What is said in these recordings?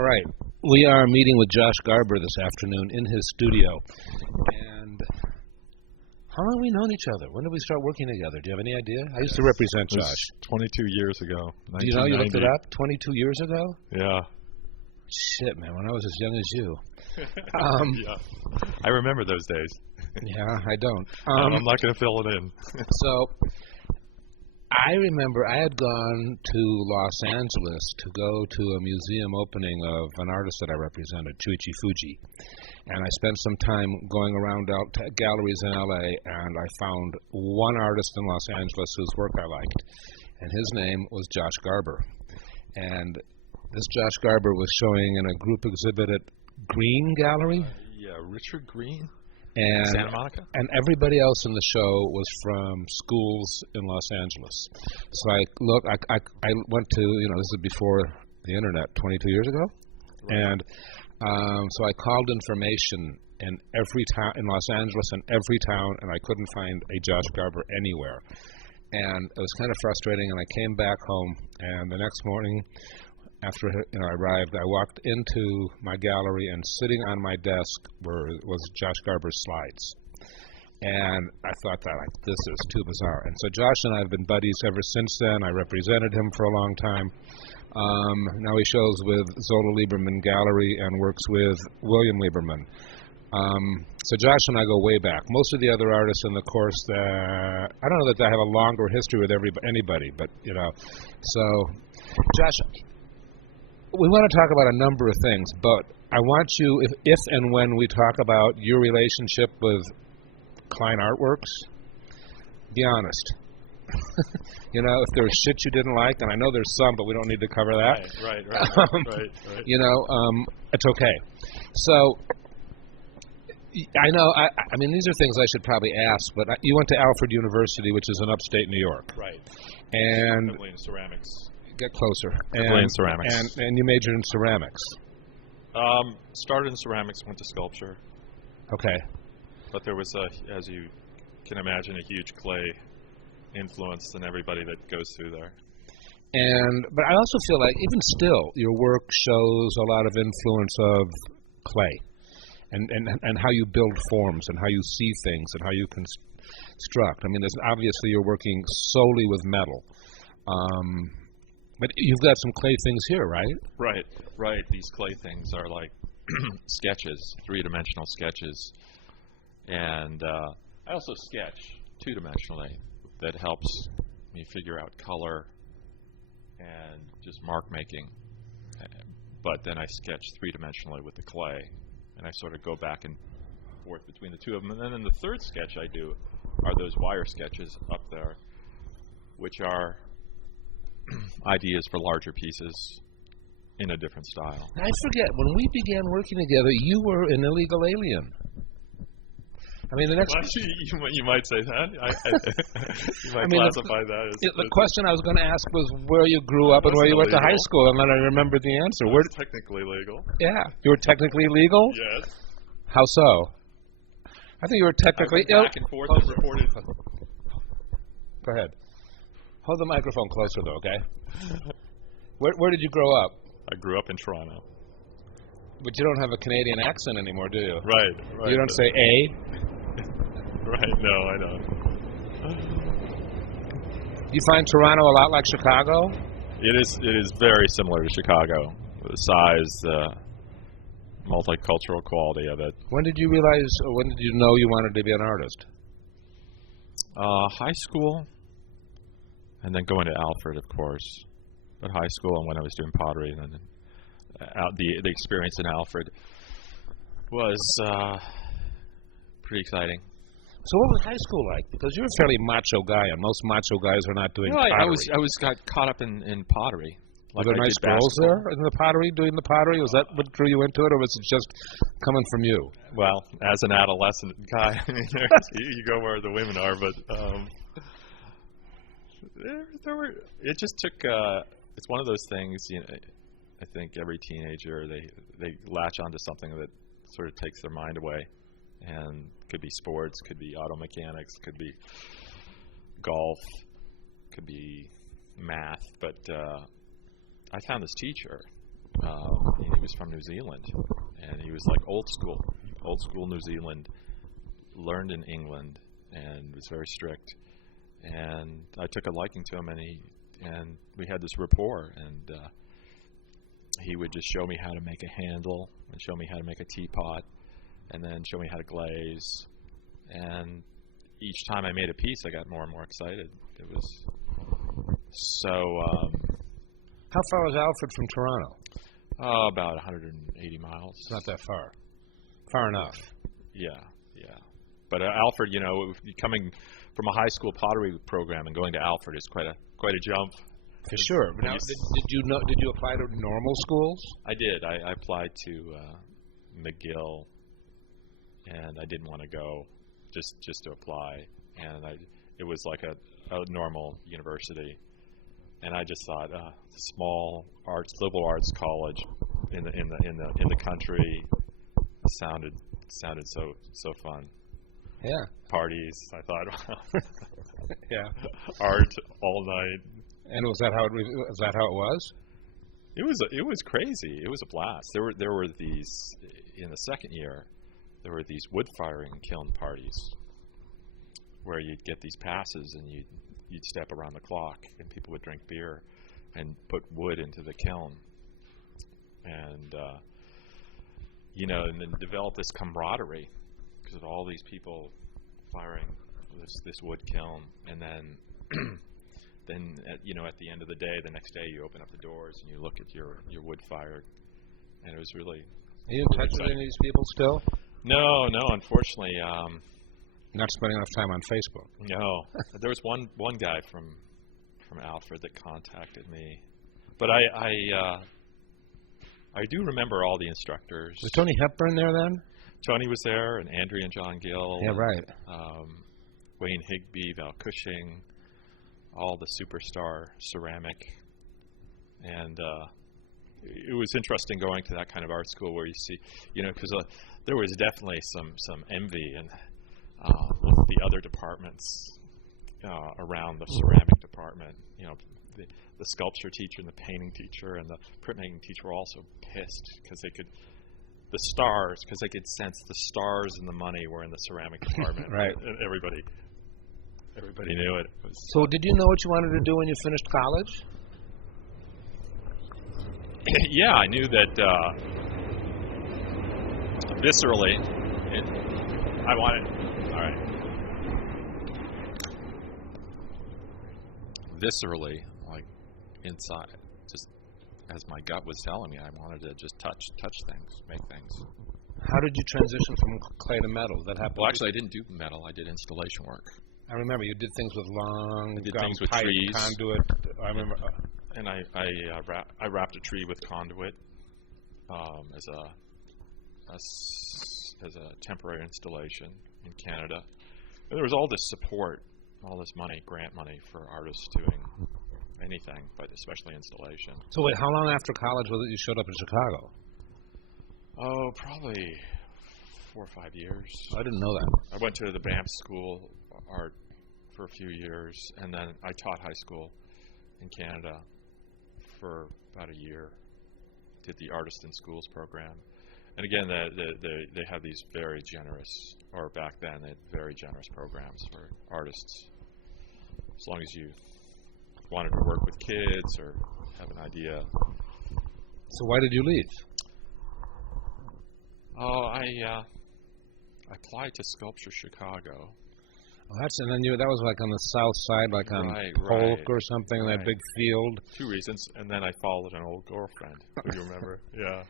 All right. We are meeting with Josh Garber this afternoon in his studio. And how long have we known each other? When did we start working together? Do you have any idea? I used to represent Josh. 22 years ago. Do you know you looked it up? 22 years ago? Yeah. Shit, man, when I was as young as you. Yeah. I remember those days. Yeah, I don't. I'm not going to fill it in. So, I remember I had gone to Los Angeles to go to a museum opening of an artist that I represented, Chuichi Fuji. And I spent some time going around galleries in LA, and I found one artist in Los Angeles whose work I liked. And his name was Josh Garber. And this Josh Garber was showing in a group exhibit at Green Gallery. Yeah, Richard Green. And Santa Monica? And everybody else in the show was from schools in Los Angeles. So I went to, this is before the internet, 22 years ago. Right. And so I called information in every town in Los Angeles and every town, and I couldn't find a Josh Garber anywhere. And it was kind of frustrating, and I came back home, and the next morning, after I arrived, I walked into my gallery, and sitting on my desk was Josh Garber's slides. And I thought that this is too bizarre. And so Josh and I have been buddies ever since then. I represented him for a long time. Now he shows with Zolla Lieberman Gallery and works with William Lieberman. So Josh and I go way back. Most of the other artists in the course, I don't know that I have a longer history with anybody, but So, Josh, we want to talk about a number of things, but I want you, if and when we talk about your relationship with Klein Artworks, be honest. If there's shit you didn't like, and I know there's some, but we don't need to cover that. Right. It's okay. So, I know, I mean, these are things I should probably ask, but you went to Alfred University, which is in upstate New York. Right. And in ceramics. Get closer. In ceramics. And you majored in ceramics. Started in ceramics, went to sculpture. Okay. But there was, as you can imagine, a huge clay influence in everybody that goes through there. But I also feel like, even still, your work shows a lot of influence of clay. And how you build forms and how you see things and how you construct. I mean, obviously you're working solely with metal. But you've got some clay things here, right? Right. These clay things are like sketches, three-dimensional sketches. And I also sketch two-dimensionally. That helps me figure out color and just mark making. But then I sketch three-dimensionally with the clay. And I sort of go back and forth between the two of them. And then in the third sketch I do are those wire sketches up there, which are ideas for larger pieces in a different style. I forget, when we began working together, you were an illegal alien. I mean, the next... Well, you might say that. You might classify that as... The question I was going to ask was where you grew up and where you went to high school, and then I remembered the answer. We're technically legal. Yeah. You were technically legal? Yes. How so? I think you were technically... back and forth and reported... Go ahead. Hold the microphone closer, though, okay? Where did you grow up? I grew up in Toronto. But you don't have a Canadian accent anymore, do you? Right. You don't say A? Right, no, I don't. Do you find Toronto a lot like Chicago? It is very similar to Chicago. The size, the multicultural quality of it. When did you realize, or when did you know you wanted to be an artist? High school, and then going to Alfred, of course. But high school and when I was doing pottery, and then the experience in Alfred was pretty exciting. So what was high school like? Because you're a fairly macho guy, and most macho guys are not doing pottery. I got caught up in pottery. Were there nice girls there in the pottery, doing the pottery? Was that what drew you into it, or was it just coming from you? Well, as an adolescent guy, I mean, you go where the women are, but there were. It just took. It's one of those things. I think every teenager they latch onto something that sort of takes their mind away, and could be sports, could be auto mechanics, could be golf, could be math. But I found this teacher. He he was from New Zealand, and he was like old school New Zealand, learned in England, and was very strict. And I took a liking to him, and we had this rapport, and he would just show me how to make a handle, and show me how to make a teapot, and then show me how to glaze. And each time I made a piece, I got more and more excited. It was so. How far was Alfred from Toronto? About 180 miles. It's not that far. Far enough. Yeah. But Alfred, coming from a high school pottery program and going to Alfred is quite a jump. For sure. But now, did you apply to normal schools? I did. I applied to McGill, and I didn't want to go just to apply, and it was like a normal university, and I just thought small liberal arts college in the country sounded so fun. Yeah. Parties. I thought. Yeah. Art all night. And was that how it was? It was crazy. It was a blast. There were these in the second year. There were these wood firing kiln parties where you'd get these passes and you'd step around the clock and people would drink beer and put wood into the kiln, and and then develop this camaraderie because of all these people firing this wood kiln, and then at the end of the day, the next day you open up the doors and you look at your wood fired, and it was really. Are you in touch with any of these people still? No, unfortunately. Not spending enough time on Facebook. No, there was one guy from Alfred that contacted me, but I do remember all the instructors. Was Tony Hepburn there then? Tony was there, and Andrea and John Gill. Yeah, right. Wayne Higby, Val Cushing, all the superstar ceramic, and it was interesting going to that kind of art school where you see, because there was definitely some envy and with the other departments around the ceramic department. The sculpture teacher and the painting teacher and the printmaking teacher were also pissed because they could sense the stars and the money were in the ceramic department. Right. And everybody knew it. So did you know what you wanted to do when you finished college? Yeah, I knew that viscerally I wanted. All right. Viscerally, like inside, just as my gut was telling me, I wanted to just touch things, make things. How did you transition from clay to metal? That happened. Well, actually, I didn't do metal. I did installation work. I remember you did things with long, things with pipe, trees, conduit. I remember. And I wrapped a tree with conduit as a temporary installation in Canada. And there was all this support, all this money, grant money for artists doing anything, but especially installation. So wait, how long after college was it you showed up in Chicago? Oh, probably 4 or 5 years. I didn't know that. I went to the Banff School of Art for a few years, and then I taught high school in Canada for about a year. Did the Artist in Schools program. And again, they have these very generous, or back then, they had very generous programs for artists. As long as you wanted to work with kids or have an idea. So why did you leave? Oh, I applied to Sculpture Chicago. Oh, and then that was like on the south side, like on Polk or something, that big field. 2 reasons, and then I followed an old girlfriend. Do you remember? Yeah.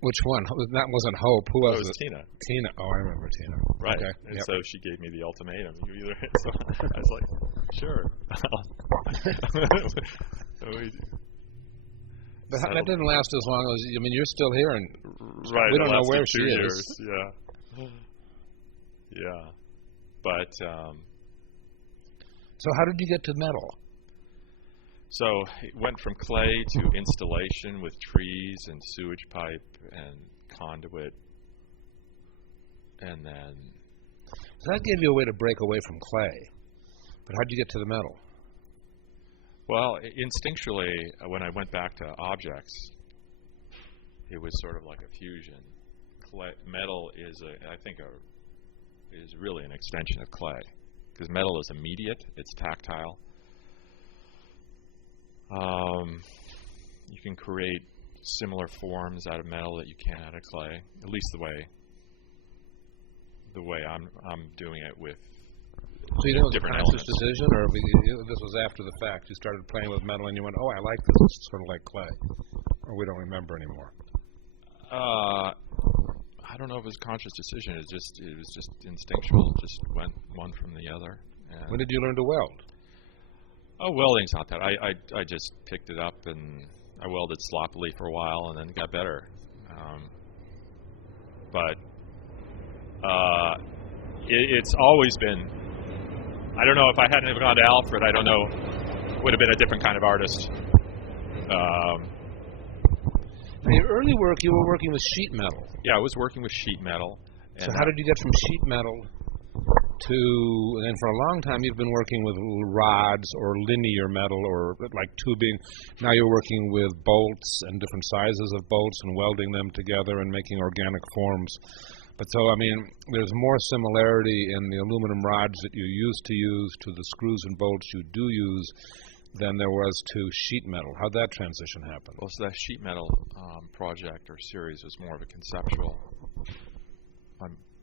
Which one? That wasn't Hope. Who was it? It was Tina. Tina. Oh, I remember Tina. Right. Okay. And so she gave me the ultimatum. You either. So I was like, sure. But that didn't last as long as. I mean, you're still here, and we don't know where she years. is. Yeah. Yeah. But. So how did you get to metal? So it went from clay to installation with trees and sewage pipe and conduit, and then. So that gave you a way to break away from clay. But how did you get to the metal? Well, instinctually, when I went back to objects, it was sort of like a fusion. Metal is, is really an extension of clay, because metal is immediate, it's tactile. You can create similar forms out of metal that you can out of clay, at least the way I'm doing it with. So you know, it was a different conscious elements. decision, or this was after the fact? You started playing with metal and you went, "Oh, I like this. It's sort of like clay," or we don't remember anymore. I don't know if it was a conscious decision. It was just instinctual. It just went one from the other. And When did you learn to weld? oh, welding's not that. I just picked it up and I welded sloppily for a while and then got better. But it's always been. I don't know if I hadn't even gone to Alfred. I don't know. Would have been a different kind of artist. In your early work, you were working with sheet metal. Yeah, I was working with sheet metal. So how did you get from sheet metal to, and then for a long time you've been working with rods or linear metal or like tubing. Now you're working with bolts and different sizes of bolts and welding them together and making organic forms. But so, I mean, there's more similarity in the aluminum rods that you used to use to the screws and bolts you do use than there was to sheet metal. How'd that transition happen? Well, so that sheet metal project or series was more of a conceptual,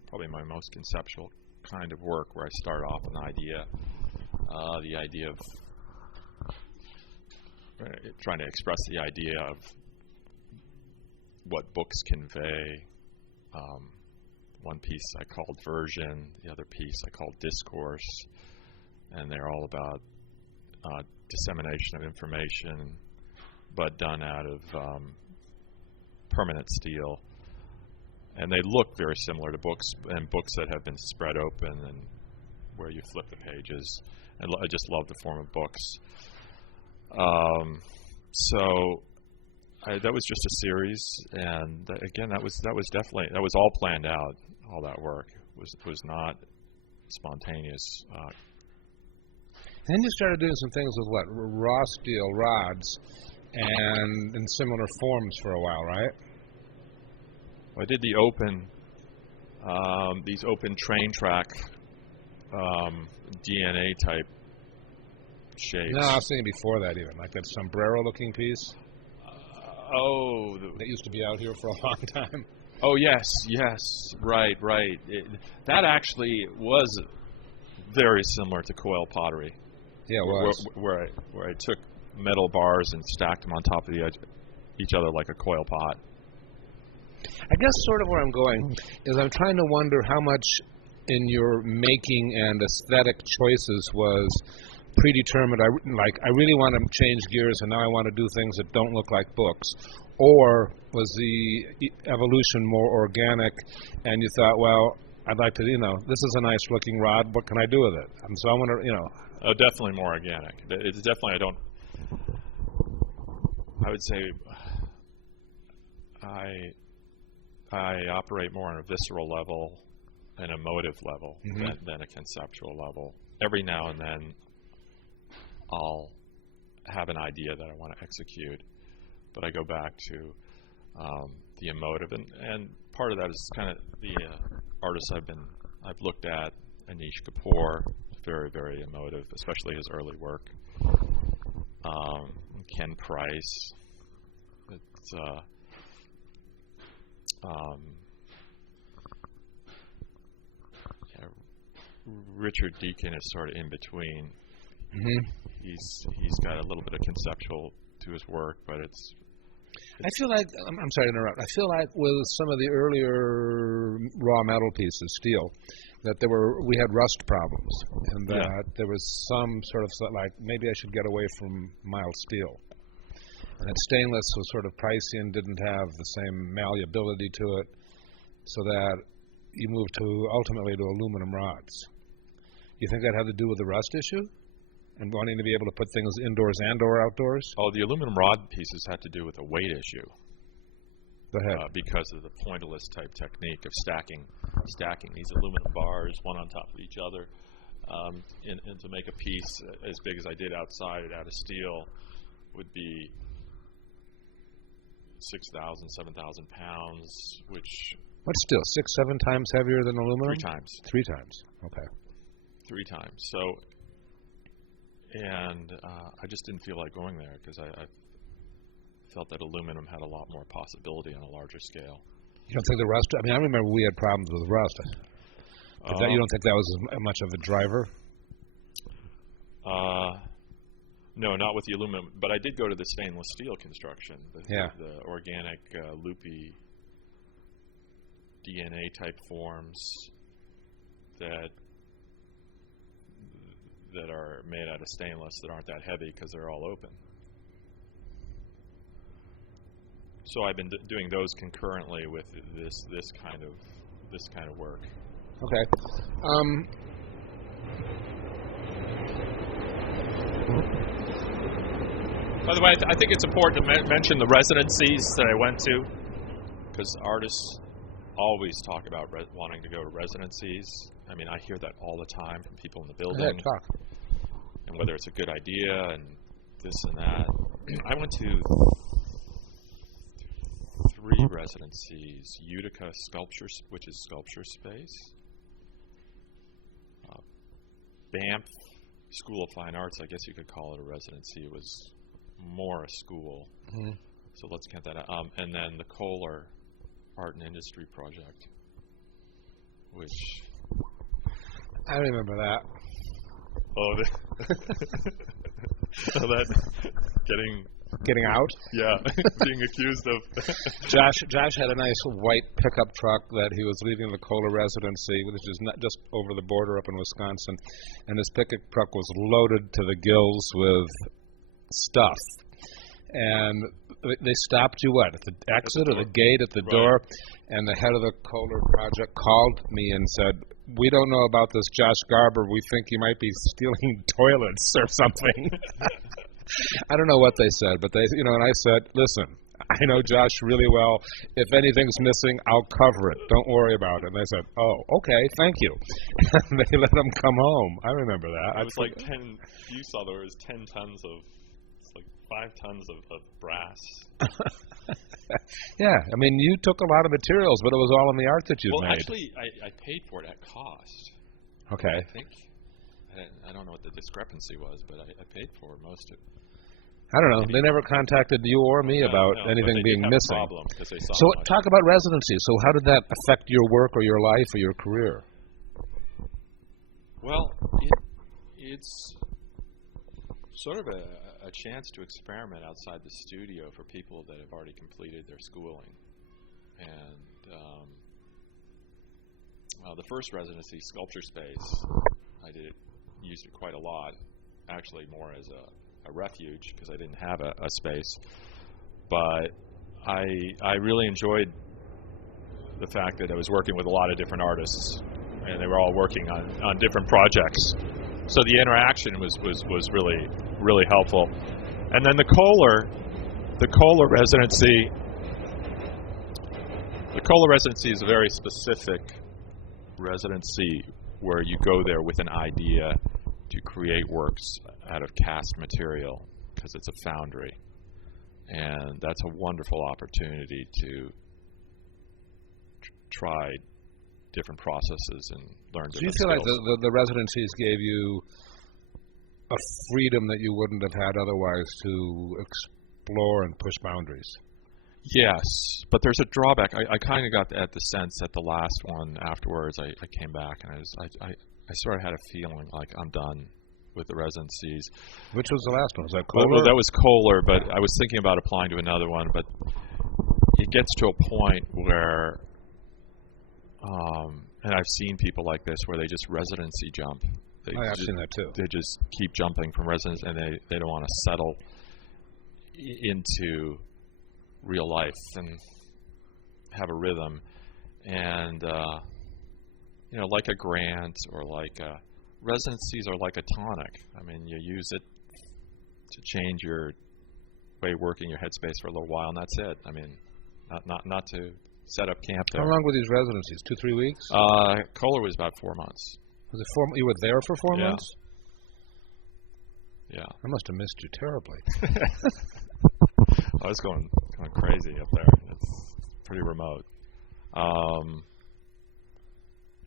probably my most conceptual kind of work, where I start off with an idea, the idea of trying to express the idea of what books convey. One piece I called version, the other piece I called discourse, and they're all about dissemination of information, but done out of permanent steel. And they look very similar to books, and books that have been spread open and where you flip the pages. And I just love the form of books. That was just a series, and again, that was all planned out. All that work was not spontaneous. Then you started doing some things with what? Raw steel rods and in similar forms for a while, right? I did the these open train track DNA type shapes. No, I was thinking before that even, like that sombrero-looking piece. That used to be out here for a long time. Oh, yes, right. That actually was very similar to coil pottery. Yeah, it was. Where I took metal bars and stacked them on top of each other like a coil pot. I guess sort of where I'm going is I'm trying to wonder how much in your making and aesthetic choices was predetermined. I really want to change gears and now I want to do things that don't look like books. Or was the evolution more organic and you thought, well, I'd like to, this is a nice looking rod, what can I do with it? And so I want to, Oh, definitely more organic. It's definitely, I would say I operate more on a visceral level, an emotive level than a conceptual level. Every now and then I'll have an idea that I want to execute, but I go back to the emotive, and part of that is kind of the artists I've looked at. Anish Kapoor, very, very emotive, especially his early work. Ken Price. It's Richard Deacon is sort of in between. He's got a little bit of conceptual to his work, but it's I feel like, I'm sorry to interrupt, I feel like with some of the earlier raw metal pieces, steel, that we had rust problems, and that there was some sort of like, maybe I should get away from mild steel. And that stainless was sort of pricey and didn't have the same malleability to it, so that you moved ultimately to aluminum rods. You think that had to do with the rust issue? And wanting to be able to put things indoors and or outdoors? Oh, the aluminum rod pieces had to do with a weight issue. Go ahead. Because of the pointillist type technique of stacking these aluminum bars one on top of each other, and to make a piece as big as I did outside out of steel would be 6,000, 7,000 pounds, which... But still, 6-7 times heavier than aluminum? 3 times. 3 times, okay. 3 times. So, and I just didn't feel like going there because I felt that aluminum had a lot more possibility on a larger scale. You don't think the rust? I mean, I remember we had problems with rust. You don't think that was as much of a driver? No, not with the aluminum. But I did go to the stainless steel construction, the organic loopy DNA type forms that are made out of stainless that aren't that heavy because they're all open. So I've been doing those concurrently with this kind of work. Okay. By the way, I think it's important to mention the residencies that I went to, because artists always talk about wanting to go to residencies. I mean, I hear that all the time from people in the building. Yeah, talk. And whether it's a good idea and this and that. I went to 3 residencies: Utica Sculpture, which is sculpture space; Banff School of Fine Arts. I guess you could call it a residency. It was more a school, so let's count that out. And then the Kohler Art and Industry Project, which I remember that. Oh, that getting out? Yeah, being accused of. Josh had a nice white pickup truck that he was leaving the Kohler Residency, which is not just over the border up in Wisconsin, and his pickup truck was loaded to the gills with stuff. And they stopped you at the exit or the gate at the door, and the head of the Kohler project called me and said, "We don't know about this Josh Garber. We think he might be stealing toilets or something." I don't know what they said, but they, and I said, "Listen, I know Josh really well. If anything's missing, I'll cover it. Don't worry about it." And they said, "Oh, okay, thank you." And they let him come home. I remember that. It was like 10. You saw there was 10 tons of. It's like 5 tons of brass. Yeah, I mean, you took a lot of materials, but it was all in the art that you made. Well, actually, I paid for it at cost. Okay. I think. I don't know what the discrepancy was, but I paid for most of it. I don't know. Maybe. They never contacted you or me about anything being missing. Problem they saw so talk about residency. So how did that affect your work or your life or your career? Well, it's sort of a chance to experiment outside the studio for people that have already completed their schooling. And the first residency, Sculpture Space, I used it quite a lot, actually more as a refuge because I didn't have a space. But I really enjoyed the fact that I was working with a lot of different artists, and they were all working on different projects. So the interaction was really, really helpful. And then the Kohler Residency. The Kohler Residency is a very specific residency where you go there with an idea to create works out of cast material because it's a foundry. And that's a wonderful opportunity to try different processes and learn different skills. Do you feel like the residencies gave you a freedom that you wouldn't have had otherwise to explore and push boundaries? Yes, but there's a drawback. I kind of got at the sense at the last one afterwards. I came back and I sort of had a feeling like I'm done with the residencies. Which was the last one? Was that Kohler? Well, that was Kohler, but I was thinking about applying to another one. But it gets to a point where, and I've seen people like this where they just residency jump. I've seen that too. They just keep jumping from residence, and they don't want to settle into real life and have a rhythm. And like a grant or like residencies are like a tonic. I mean, you use it to change your way of working, your headspace for a little while, and that's it. I mean, not to set up camp there. How long were these residencies? 2-3 weeks? Kohler was about 4 months. Was it 4? You were there for 4 months? Yeah. I must have missed you terribly. I was going went crazy up there. It's pretty remote.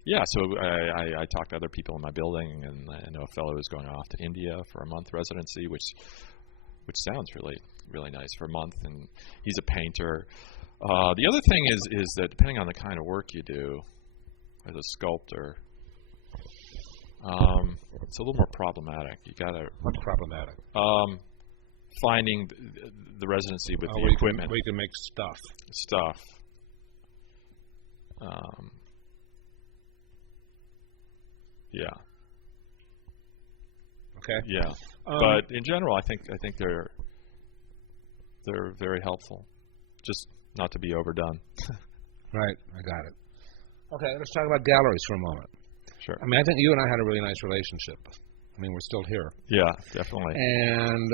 Yeah, so I talked to other people in my building, and I know a fellow who's going off to India for a month residency, which sounds really nice for a month. And he's a painter. The other thing is that depending on the kind of work you do as a sculptor, it's a little more problematic. You gotta. What's problematic? Finding the residency with the equipment. We can make stuff. Yeah. Okay. Yeah. But in general, I think they're very helpful. Just not to be overdone. Right. I got it. Okay. Let's talk about galleries for a moment. Sure. I mean, I think you and I had a really nice relationship. I mean, we're still here. Yeah, definitely. And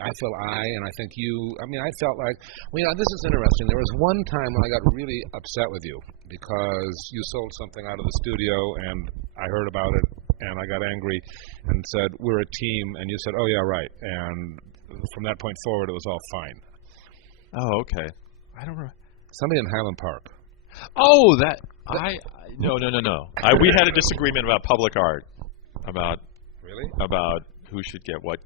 I think you, I mean, I felt like, well, this is interesting. There was one time when I got really upset with you because you sold something out of the studio and I heard about it and I got angry and said, we're a team. And you said, oh, yeah, right. And from that point forward, it was all fine. Oh, okay. I don't remember. Somebody in Highland Park. Oh, no. We had a disagreement about public art, about who should get what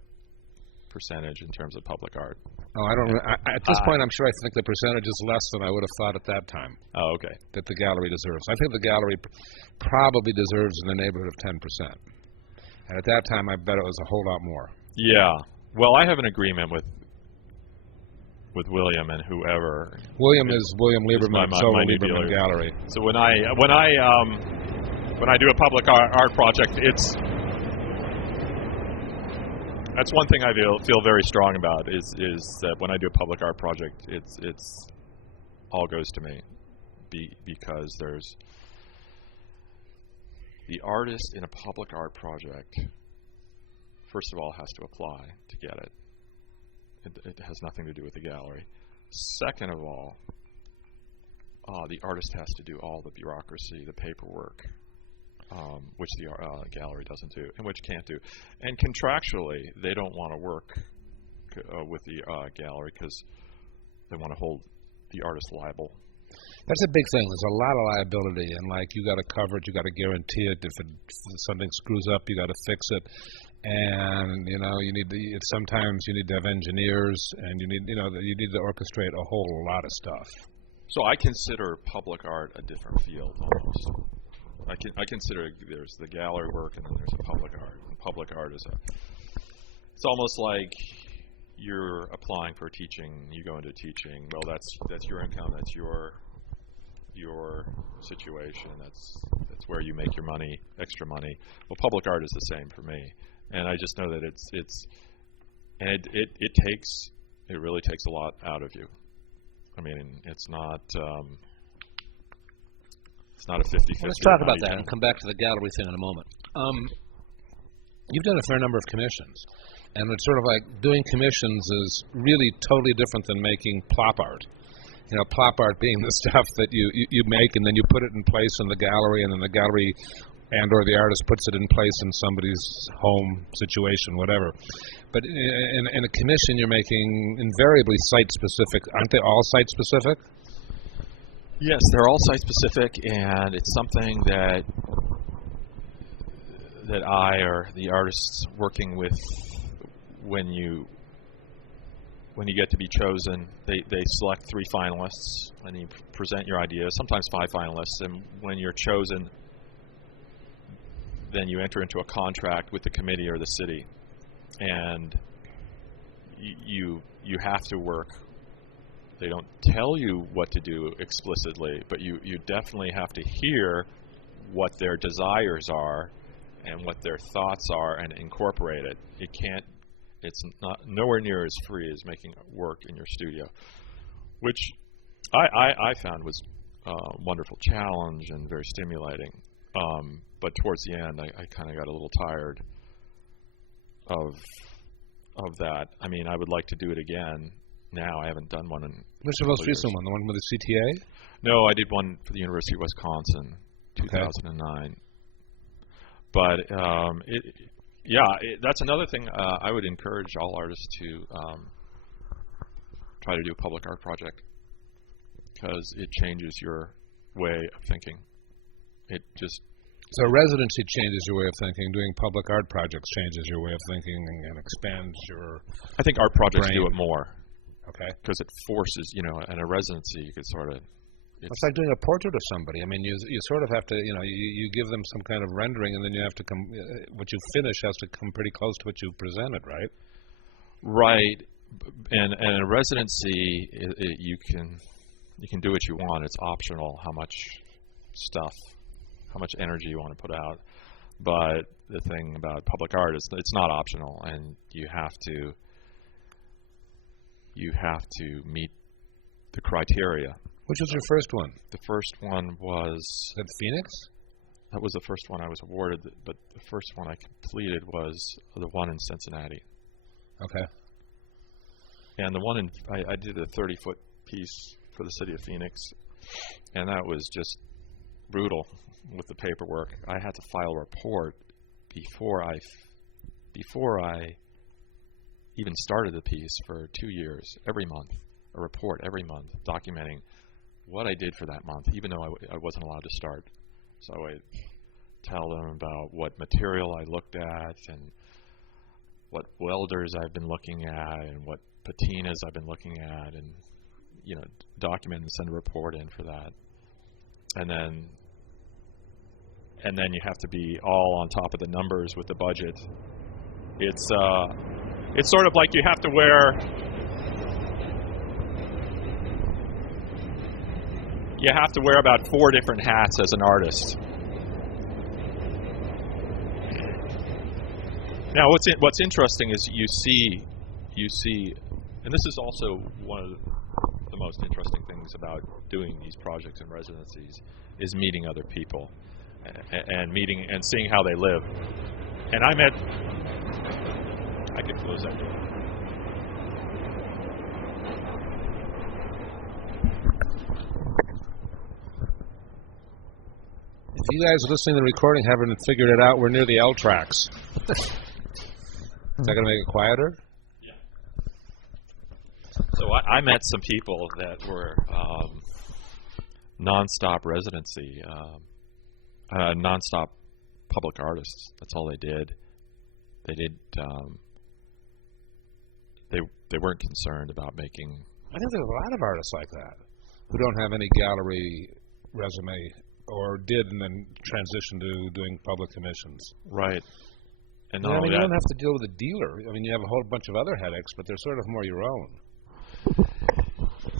percentage in terms of public art. Oh, I don't. At this point, I'm sure I think the percentage is less than I would have thought at that time. Oh, okay. That the gallery deserves. I think the gallery probably deserves in the neighborhood of 10%. And at that time, I bet it was a whole lot more. Yeah. Well, I have an agreement with William and whoever. William is William Lieberman, Zolla Lieberman Gallery. So when I do a public art project, that's one thing I feel very strong about is that when I do a public art project, it's all goes to me, because there's the artist in a public art project. First of all, has to apply to get it. It has nothing to do with the gallery. Second of all, the artist has to do all the bureaucracy, the paperwork, which the gallery doesn't do, and which can't do. And contractually, they don't want to work with the gallery because they want to hold the artist liable. That's a big thing. There's a lot of liability, and you got to cover it, you got to guarantee it. If something screws up, you got to fix it. And sometimes you need to have engineers, and you need to orchestrate a whole lot of stuff. So I consider public art a different field almost. I consider there's the gallery work and then there's a public art. And public art it's almost like you're applying for teaching. You go into teaching. Well, that's your income. That's your situation. That's where you make your money, extra money. Well, public art is the same for me. And I just know that it really takes a lot out of you. I mean, it's not a 50-50. Let's talk about that and come back to the gallery thing in a moment. You've done a fair number of commissions, and it's sort of like doing commissions is really totally different than making plop art. Plop art being the stuff that you make and then you put it in place in the gallery, and then the gallery and or the artist puts it in place in somebody's home situation, whatever. But in a commission, you're making invariably site-specific. Aren't they all site-specific? Yes, they're all site-specific, and it's something that I or the artists working with, when you get to be chosen, they select 3 finalists, and you present your idea, sometimes 5 finalists, and when you're chosen, then you enter into a contract with the committee or the city, and you have to work. They don't tell you what to do explicitly, but you definitely have to hear what their desires are and what their thoughts are and incorporate it. It's not nowhere near as free as making work in your studio, which I found was a wonderful challenge and very stimulating. But towards the end, I kind of got a little tired of that. I mean, I would like to do it again. Now I haven't done one in. Which the most recent one? The one with the CTA? No, I did one for the University of Wisconsin, 2009. But that's another thing I would encourage all artists to try to do a public art project because it changes your way of thinking. It just So residency changes your way of thinking. Doing public art projects changes your way of thinking and expands your I think art projects brain. do it more. Okay. Because it forces, in a residency, you could sort of... It's like doing a portrait of somebody. I mean, you sort of have to, you give them some kind of rendering, and then you have to come, what you finish has to come pretty close to what you presented, right? Right. And a residency, you can do what you want. It's optional how much energy you want to put out. But the thing about public art is it's not optional, and you have to meet the criteria. Which was your first one? The first one was... At Phoenix? That was the first one I was awarded, but the first one I completed was the one in Cincinnati. Okay. And the one I did a 30-foot piece for the city of Phoenix, and that was just brutal with the paperwork. I had to file a report before I even started the piece for 2 years, every month, a report every month documenting what I did for that month, even though I wasn't allowed to start. So I tell them about what material I looked at and what welders I've been looking at and what patinas I've been looking at, and document and send a report in for that. And then you have to be all on top of the numbers with the budget. It's sort of like you have to wear about 4 different hats as an artist. Now, what's interesting is you see, and this is also one of the most interesting things about doing these projects and residencies, is meeting other people and meeting and seeing how they live. And I could close that door. If you guys listening to the recording haven't figured it out, we're near the L tracks. Is that going to make it quieter? Yeah. So I met some people that were non-stop residency, non-stop public artists. That's all they did. They did. They weren't concerned about making. I think there's a lot of artists like that who don't have any gallery resume, or did and then transitioned to doing public commissions. Right. And you don't have to deal with a dealer. I mean, you have a whole bunch of other headaches, but they're sort of more your own.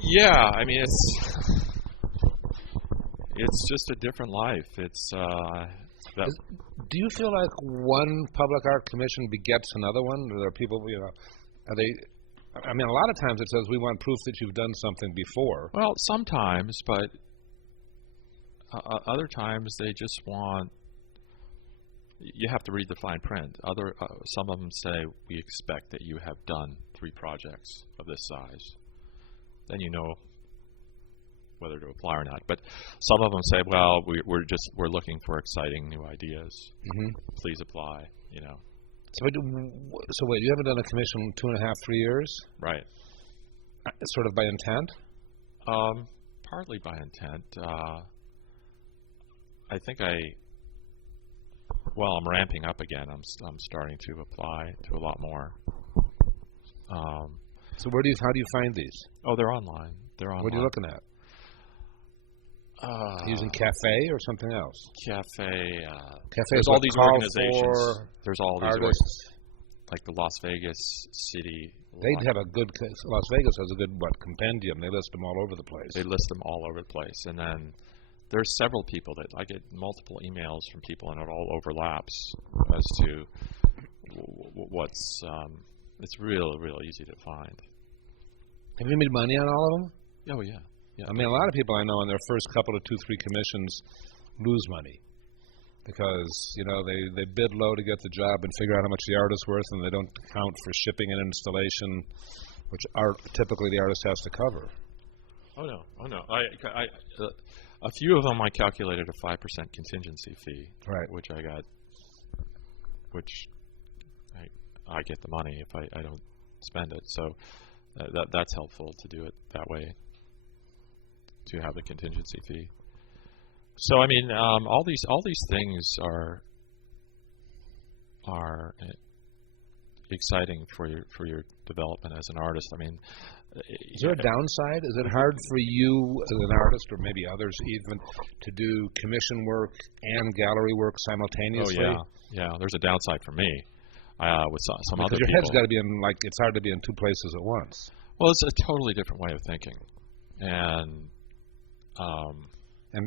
Yeah, I mean, it's just a different life. It's do you feel like one public art commission begets another one? Or are there people, are they? I mean, a lot of times it says we want proof that you've done something before. Well, sometimes, but other times they just want. You have to read the fine print. Some of them say we expect that you have done 3 projects of this size. Then you know whether to apply or not. But some of them say, well, we're looking for exciting new ideas. Mm-hmm. Please apply. So wait, you haven't done a commission in 2.5, 3 years? Right. Sort of by intent? Partly by intent. I think I'm ramping up again. I'm starting to apply to a lot more. So how do you find these? Oh, they're online. What are you looking at? Using Cafe or something else? Cafe. There's all these organizations. There's all these artists. Like the Las Vegas City. They'd have a good. Las Vegas has a good compendium. They list them all over the place. They list them all over the place, and then there's several people that I get multiple emails from people, and it all overlaps as to what's. It's real easy to find. Have you made money on all of them? Oh yeah. Yeah, I mean, a lot of people I know in their first couple of 2-3 commissions lose money because they bid low to get the job and figure out how much the art is worth, and they don't account for shipping and installation, which typically the artist has to cover. Oh no! A few of them I calculated a 5% contingency fee, right? Which I got, I get the money if I don't spend it. So That's helpful to do it that way, to have the contingency fee. So I mean, all these things are exciting for your development as an artist. I mean, is there a downside? Is it hard for you as an artist, or maybe others even, to do commission work and gallery work simultaneously? Oh yeah. There's a downside for me. With some because other your people. head's got to be in, like, it's hard to be in two places at once. Well, it's a totally different way of thinking, and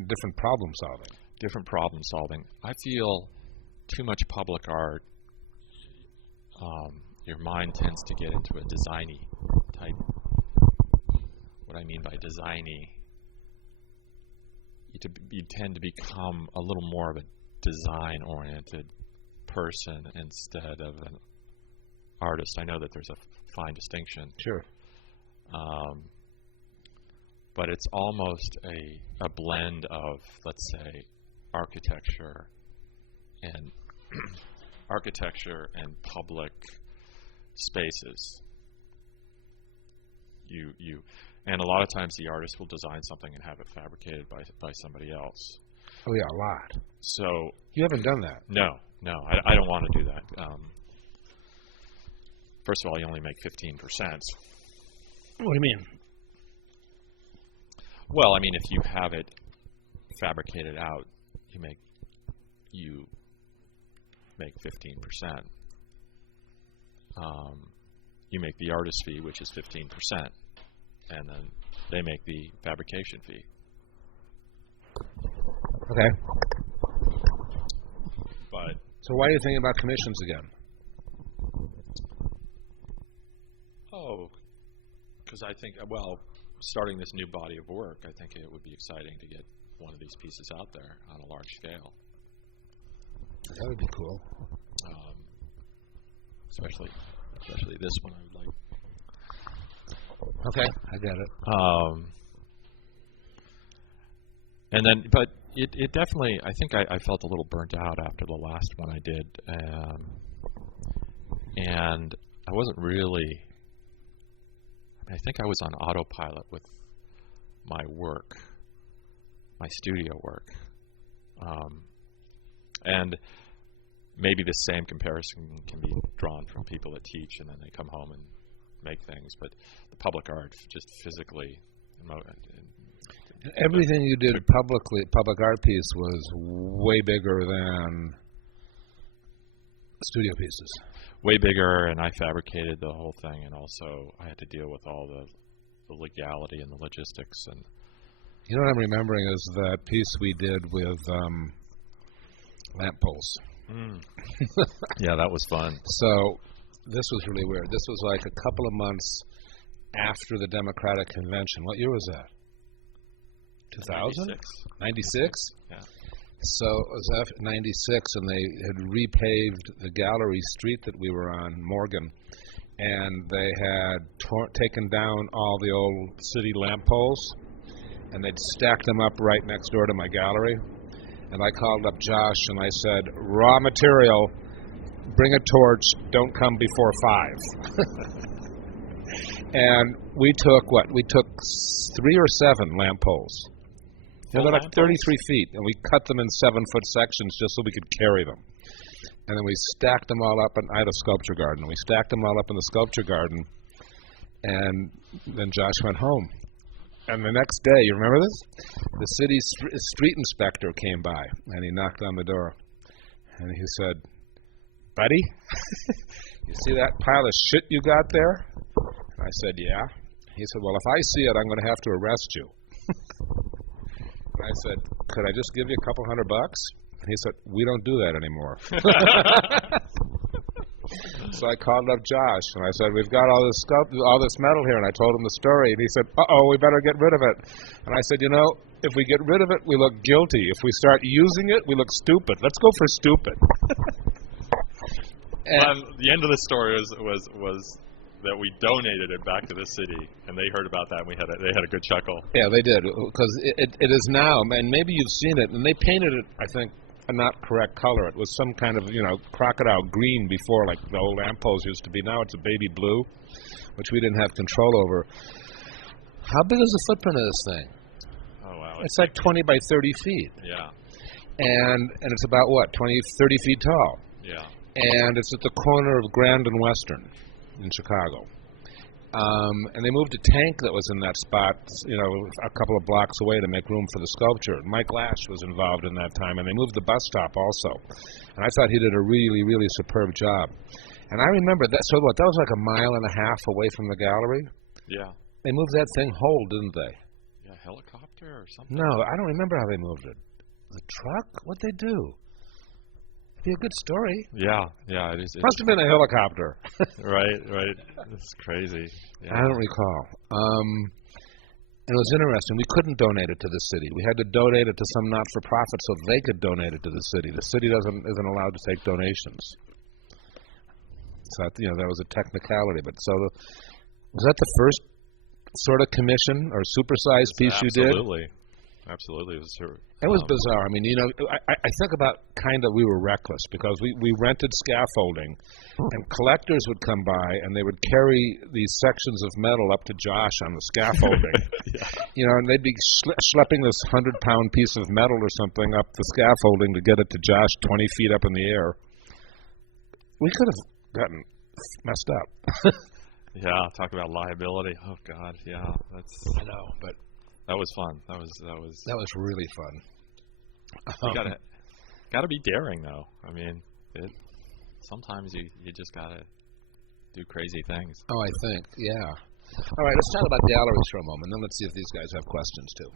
different problem solving. Different problem solving. I feel too much public art. Your mind tends to get into a designy type. What I mean by designy, you tend to become a little more of a design-oriented person instead of an artist. I know that there's a fine distinction. Sure. But it's almost a blend of, let's say, architecture and public spaces. And a lot of times the artist will design something and have it fabricated by somebody else. Oh yeah, a lot. So you haven't done that? No, I don't want to do that. First of all, you only make 15%. What do you mean? Well, I mean, if you have it fabricated out, you make 15%. You make the artist fee, which is 15%, and then they make the fabrication fee. Okay. But so why are you thinking about commissions again? Oh, because I think, well, starting this new body of work, I think it would be exciting to get one of these pieces out there on a large scale. That would be cool. Especially this one, I would like. Okay, I got it. And then, but it definitely, I think I felt a little burnt out after the last one I did, and I wasn't really. I think I was on autopilot with my work, my studio work, and maybe the same comparison can be drawn from people that teach and then they come home and make things, but the public art, just physically. Everything you did public art piece was way bigger than studio pieces. Way bigger, and I fabricated the whole thing, and also I had to deal with all the legality and the logistics. And you know what I'm remembering is that piece we did with lamp poles. Yeah, that was fun. So this was really weird. This was like a couple of months after the Democratic Convention. What year was that? 2000? 96? Yeah. So it was after 96, and they had repaved the gallery street that we were on, Morgan, and they had taken down all the old city lamp poles, and they'd stacked them up right next door to my gallery. And I called up Josh, and I said, raw material, bring a torch, don't come before 5. And we took, we took 3 or 7 lamp poles. They're like 33 feet, and we cut them in 7-foot sections just so we could carry them. And then we stacked them all up, and I had a sculpture garden. We stacked them all up in the sculpture garden, and then Josh went home. And the next day, you remember this? The city street inspector came by, and he knocked on the door. And he said, buddy, you see that pile of shit you got there? And I said, yeah. He said, well, if I see it, I'm going to have to arrest you. And I said, could I just give you a couple $100? And he said, we don't do that anymore. So I called up Josh, and I said, we've got all this metal here, and I told him the story, and he said, uh-oh, we better get rid of it. And I said, you know, if we get rid of it, we look guilty. If we start using it, we look stupid. Let's go for stupid. And the end of the story was that we donated it back to the city, and they heard about that, and they had a good chuckle. Yeah, they did, because it is now, and maybe you've seen it, and they painted it, I think, a not correct color. It was some kind of, crocodile green before, like the old lamppost used to be. Now it's a baby blue, which we didn't have control over. How big is the footprint of this thing? Oh, wow. It's like 20 by 30 feet. Yeah. And it's about, 30 feet tall. Yeah. And it's at the corner of Grand and Western in Chicago. And they moved a tank that was in that spot, a couple of blocks away to make room for the sculpture. Mike Lash was involved in that time, and they moved the bus stop also. And I thought he did a really, really superb job. And I remember that. So what? That was like a mile and a half away from the gallery. Yeah. They moved that thing whole, didn't they? Yeah, helicopter or something. No, I don't remember how they moved it. The truck? What'd they do? Be a good story. Yeah, it is. Must have been a helicopter. Right. It's crazy. Yeah. I don't recall. And it was interesting. We couldn't donate it to the city. We had to donate it to some not-for-profit so they could donate it to the city. The city isn't allowed to take donations. So that was a technicality. But was that the first sort of commission or supersized piece you did? Absolutely. It was bizarre. I mean, I think about we were reckless because we rented scaffolding, and collectors would come by and they would carry these sections of metal up to Josh on the scaffolding. Yeah. And they'd be schlepping this 100-pound piece of metal or something up the scaffolding to get it to Josh 20 feet up in the air. We could have gotten messed up. Yeah, talk about liability. Oh God, yeah, I know, but that was fun. That was really fun. You gotta be daring though. I mean, sometimes you just gotta do crazy things. Oh, I think, yeah. All right, let's talk about galleries for a moment, then let's see if these guys have questions too.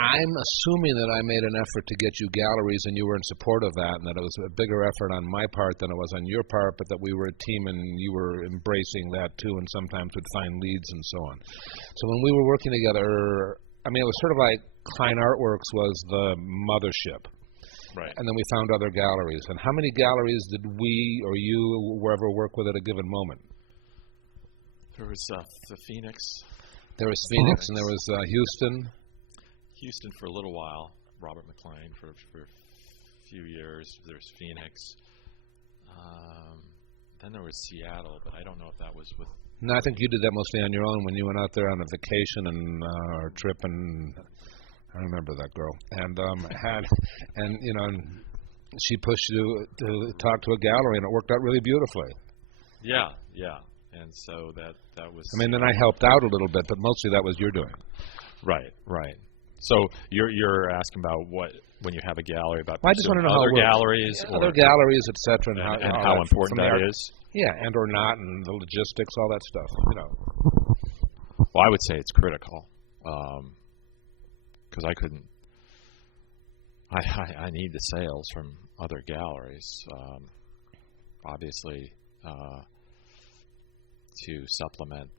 I'm assuming that I made an effort to get you galleries and you were in support of that, and that it was a bigger effort on my part than it was on your part, but that we were a team and you were embracing that too, and sometimes would find leads and so on. So when we were working together, it was sort of like Klein Artworks was the mothership. Right. And then we found other galleries. And how many galleries did we or you ever work with at a given moment? There was the Phoenix. There was Phoenix, and there was Houston for a little while. Robert McLean for a few years. There's Phoenix. Then there was Seattle, but I don't know if that was with... No, I think you did that mostly on your own when you went out there on a vacation and or trip, and I remember that girl. And and she pushed you to talk to a gallery, and it worked out really beautifully. Yeah. And so that was... then I helped out a little bit, but mostly that was your doing. Right. So you're asking about what when you have a gallery about I just want to know other how galleries, other galleries, etc., and how important that is. Yeah, and or not, and the logistics, all that stuff. Well, I would say it's critical because I couldn't. I need the sales from other galleries, obviously, to supplement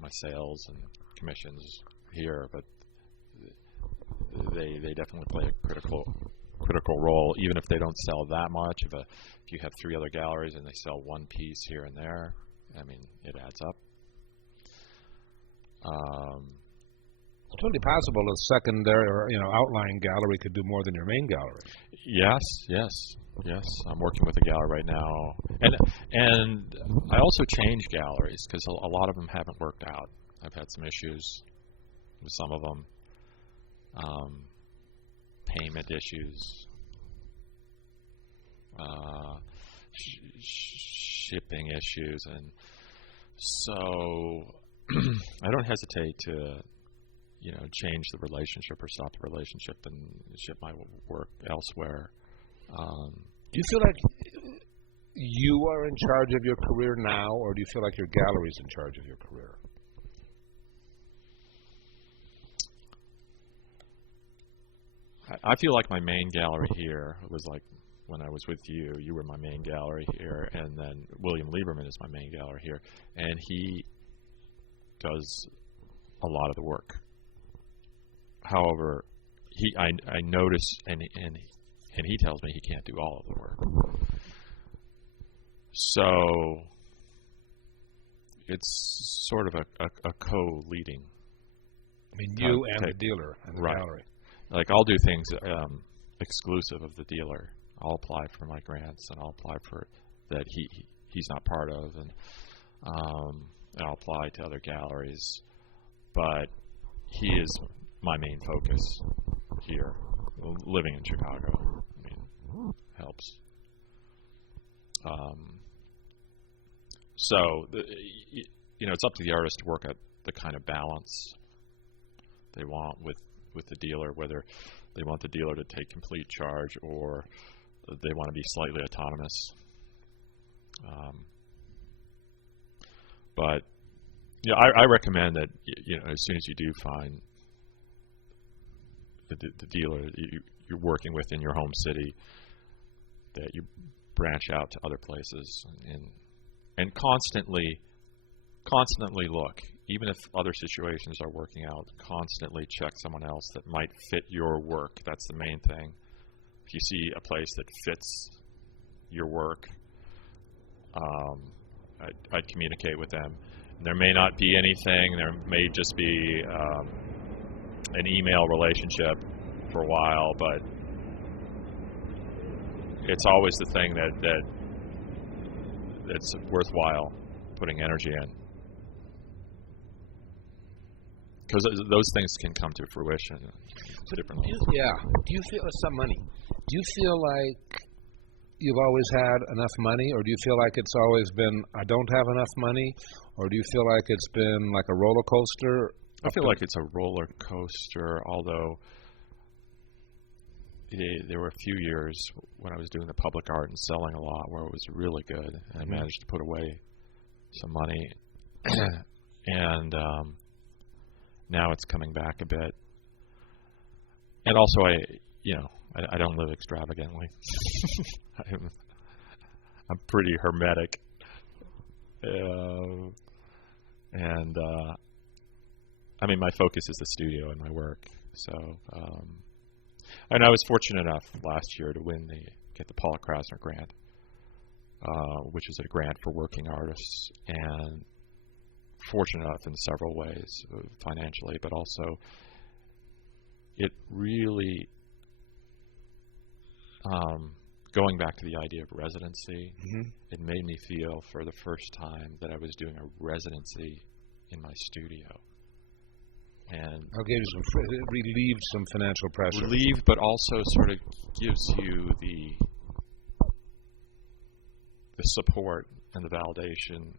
my sales and commissions here, but. They definitely play a critical role, even if they don't sell that much. If you have 3 other galleries and they sell one piece here and there, it adds up. It's totally possible a secondary or outlying gallery could do more than your main gallery. Yes. I'm working with a gallery right now, and I also change galleries because a lot of them haven't worked out. I've had some issues with some of them. Payment issues, shipping issues, and so I don't hesitate to, change the relationship or stop the relationship and ship my work elsewhere. Do you feel like you are in charge of your career now, or do you feel like your gallery's in charge of your career? I feel like my main gallery here was like when I was with you. You were my main gallery here, and then William Lieberman is my main gallery here, and he does a lot of the work. However, I notice, and he tells me he can't do all of the work. So it's sort of a co-leading. You and the dealer and the gallery. like I'll do things exclusive of the dealer. I'll apply for my grants, and I'll apply for that he's not part of, and I'll apply to other galleries. But he is my main focus here. Living in Chicago, I mean, helps. So, it's up to the artist to work at the kind of balance they want with the dealer, whether they want the dealer to take complete charge or they want to be slightly autonomous. But I recommend that as soon as you do find the dealer you're working with in your home city, that you branch out to other places and constantly look. Even if other situations are working out, constantly check someone else that might fit your work. That's the main thing. If you see a place that fits your work, I'd communicate with them. There may not be anything. There may just be an email relationship for a while, but it's always the thing that's worthwhile putting energy in. Because those things can come to fruition. Different levels. Do you feel some money? Do you feel like you've always had enough money, or do you feel like it's always been I don't have enough money, or do you feel like it's been like a roller coaster? I feel like it's a roller coaster, although there were a few years when I was doing the public art and selling a lot where it was really good, and I managed to put away some money, and now it's coming back a bit. And also, I don't live extravagantly. I'm pretty hermetic, and I mean, my focus is the studio and my work. So, and I was fortunate enough last year to get the Pollack-Krasner Grant, which is a grant for working artists, and fortunate enough in several ways, financially, but also it really, going back to the idea of residency, it made me feel for the first time that I was doing a residency in my studio. And it relieved some financial pressure. Relieved, but also sort of gives you the support and the validation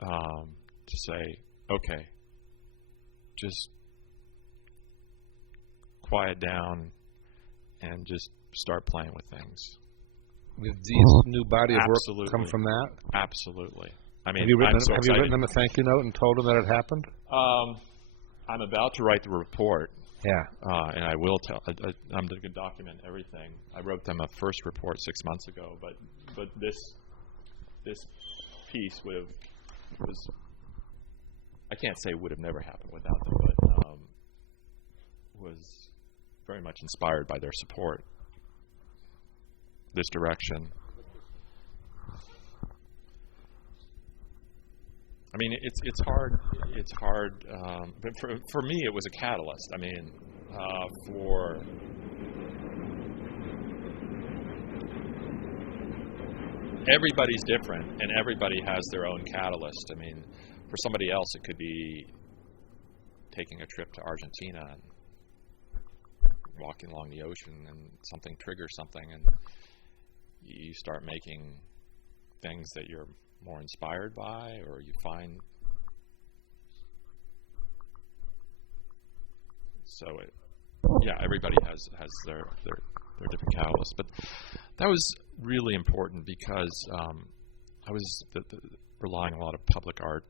to say, okay, just quiet down and just start playing with things. With these new body of work come from that? Absolutely. I mean, have you written them a thank you note and told them that it happened? I'm about to write the report. Yeah. And I will tell. I'm going to document everything. I wrote them a first report 6 months ago, but this piece was, I can't say would have never happened without them, but was very much inspired by their support. This direction. I mean, it's hard. It's hard. But for me, it was a catalyst. I mean, for everybody's different, and everybody has their own catalyst. I mean, for somebody else, it could be taking a trip to Argentina and walking along the ocean, and something triggers something, and you start making things that you're more inspired by, or you find. So, everybody has their different catalysts. But that was really important because I was relying on a lot of public art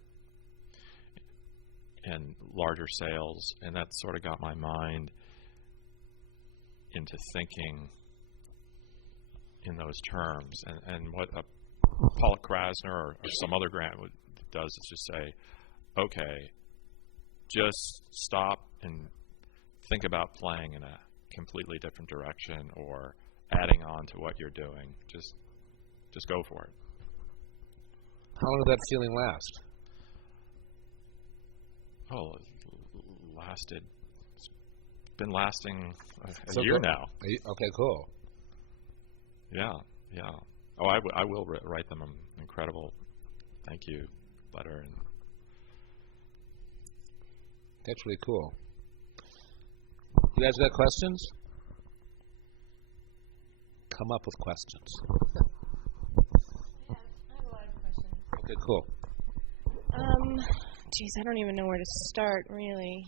and larger sales, and that sort of got my mind into thinking in those terms. And what a Pollack-Krasner or some other grant does is just say, okay, just stop and think about playing in a completely different direction or adding on to what you're doing. Just go for it. How long did that feeling last? Oh, it lasted been lasting a So year good. now. Okay, cool. Yeah, yeah. Oh, I will write them an incredible thank you letter. And That's really cool. You guys got questions? Come up with questions. Yeah, I have a lot of questions. Okay, cool. Geez, I don't even know where to start, really.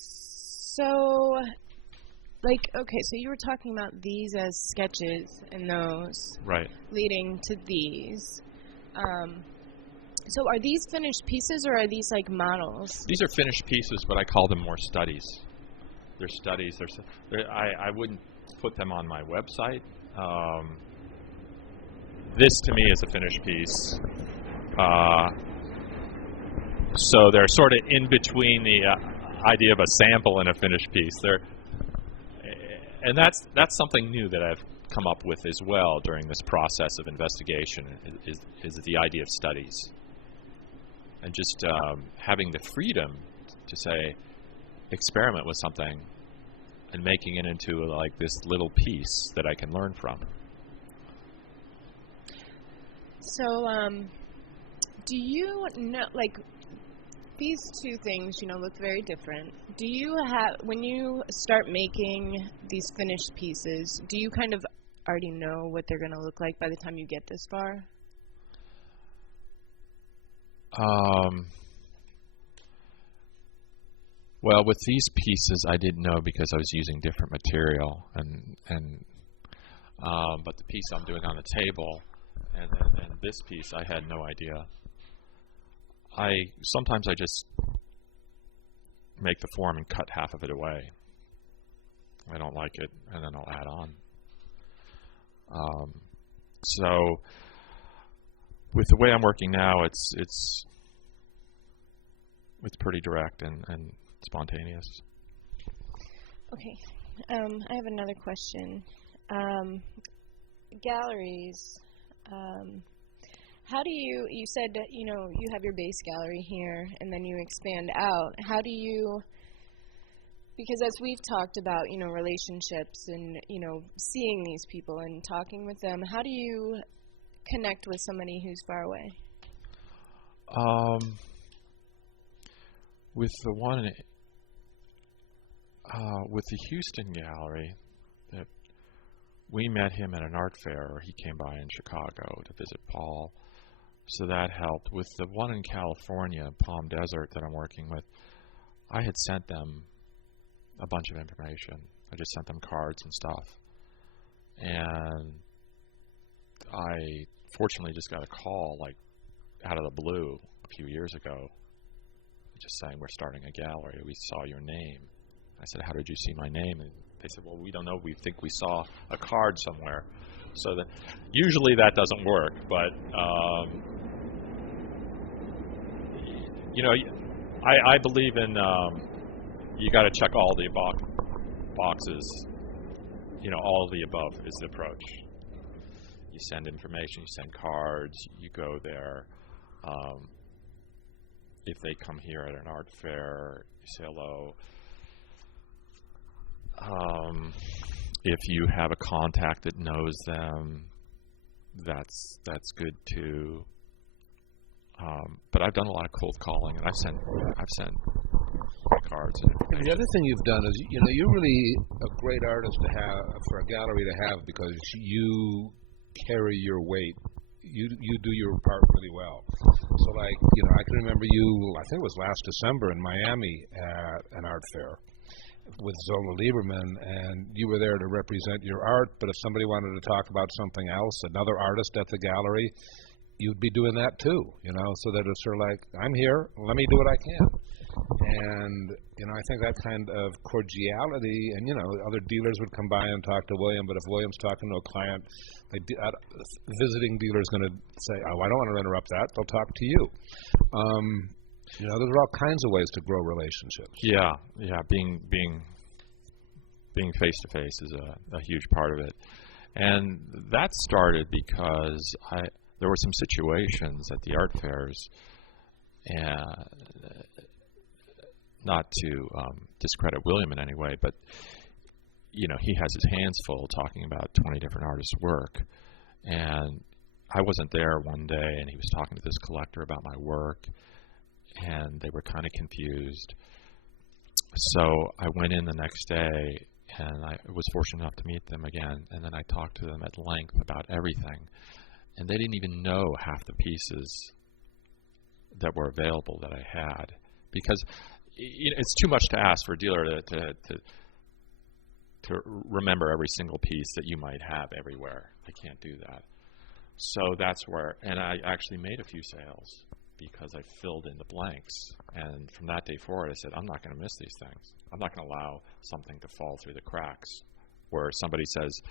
So you were talking about these as sketches and those right. leading to these. So are these finished pieces or are these like models? These are finished pieces, but I call them more studies. They're studies. I wouldn't put them on my website. This, to me, is a finished piece. So they're sort of in between the idea of a sample and a finished piece. And that's something new that I've come up with as well during this process of investigation, is the idea of studies. And just having the freedom to say, experiment with something and making it into like this little piece that I can learn from. So, do you know, like, these two things, look very different. Do you have, when you start making these finished pieces, do you kind of already know what they're going to look like by the time you get this far? Well, with these pieces, I didn't know because I was using different material, but the piece I'm doing on the table and this piece, I had no idea. Sometimes I just make the form and cut half of it away. I don't like it, and then I'll add on. So with the way I'm working now, it's pretty direct and spontaneous. Okay. I have another question. Galleries. How do you said that, you have your base gallery here and then you expand out. How do you, because as we've talked about, relationships and, seeing these people and talking with them, how do you connect with somebody who's far away? With the one, with the Houston gallery, that we met him at an art fair, or he came by in Chicago to visit Paul, so that helped. With the one in California, Palm Desert, that I'm working with, I had sent them a bunch of information. I just sent them cards and stuff, and I fortunately just got a call like out of the blue a few years ago, just saying, we're starting a gallery. We saw your name. I said, how did you see my name? And they said, well, we don't know. We think we saw a card somewhere. So that usually that doesn't work, but I believe in you got to check all the boxes. All of the above is the approach. You send information, you send cards, you go there. If they come here at an art fair, you say hello. If you have a contact that knows them, that's good too. But I've done a lot of cold calling, and I've sent cards and information. The other thing you've done is, you're really a great artist to have, for a gallery to have, because you carry your weight. You do your part really well. So, I can remember you, I think it was last December in Miami at an art fair with Zolla Lieberman, and you were there to represent your art, but if somebody wanted to talk about something else, another artist at the gallery, you'd be doing that too, so that it's sort of like, I'm here, let me do what I can. And, I think that kind of cordiality, and, other dealers would come by and talk to William, but if William's talking to a client, visiting dealer's going to say, oh, I don't want to interrupt that, they'll talk to you. There's all kinds of ways to grow relationships. Yeah, being face to face is a huge part of it, and that started because there were some situations at the art fairs, and not to discredit William in any way, but he has his hands full talking about 20 different artists' work. And I wasn't there one day, and he was talking to this collector about my work, and they were kind of confused. So I went in the next day, and I was fortunate enough to meet them again, and then I talked to them at length about everything. And they didn't even know half the pieces that were available that I had, because it's too much to ask for a dealer to remember every single piece that you might have everywhere. I can't do that. So that's where, and I actually made a few sales because I filled in the blanks. And from that day forward, I said, I'm not going to miss these things. I'm not going to allow something to fall through the cracks where somebody says,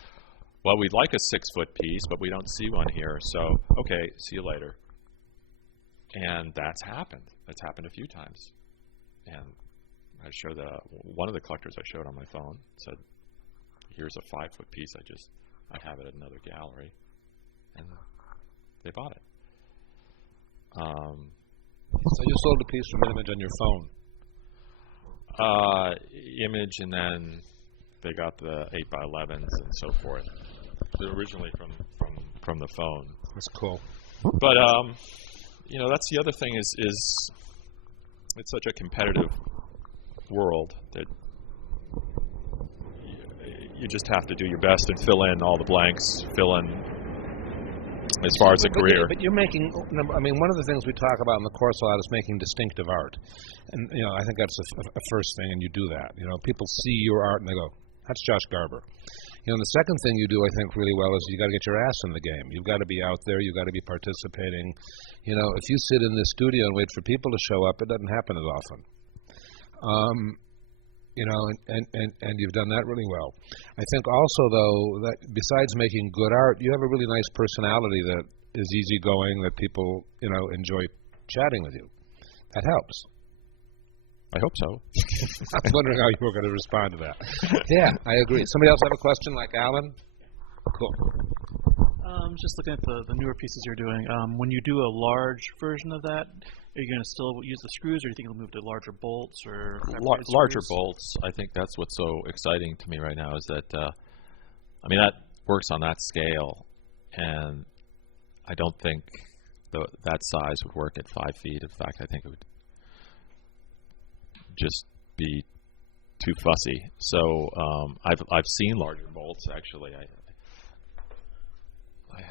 well, we'd like a 6-foot piece, but we don't see one here, so okay, see you later. And that's happened. That's happened a few times. And I showed one of the collectors I showed on my phone, said, here's a 5-foot piece I have it at another gallery. And they bought it. So you sold a piece from an image on your phone? Image, and then they got the 8x11s and so forth. They're originally from the phone. That's cool. But that's the other thing is it's such a competitive world that you just have to do your best and fill in all the blanks, fill in as far as a career. But you're making, one of the things we talk about in the course a lot is making distinctive art. And, I think that's a first thing, and you do that. People see your art and they go, that's Josh Garber. And the second thing you do, I think, really well is you got to get your ass in the game. You've got to be out there. You've got to be participating. If you sit in this studio and wait for people to show up, it doesn't happen as often. And you've done that really well. I think also, though, that besides making good art, you have a really nice personality that is easygoing, that people, enjoy chatting with you. That helps. I hope so. I was wondering how you were going to respond to that. Yeah, I agree. Somebody else have a question like Alan? Cool. Just looking at the newer pieces you're doing, when you do a large version of that, are you going to still use the screws, or do you think you'll move to larger bolts or larger bolts? I think that's what's so exciting to me right now is that, that works on that scale, and I don't think that size would work at 5 feet. In fact, I think it would just be too fussy. So I've seen larger bolts actually. I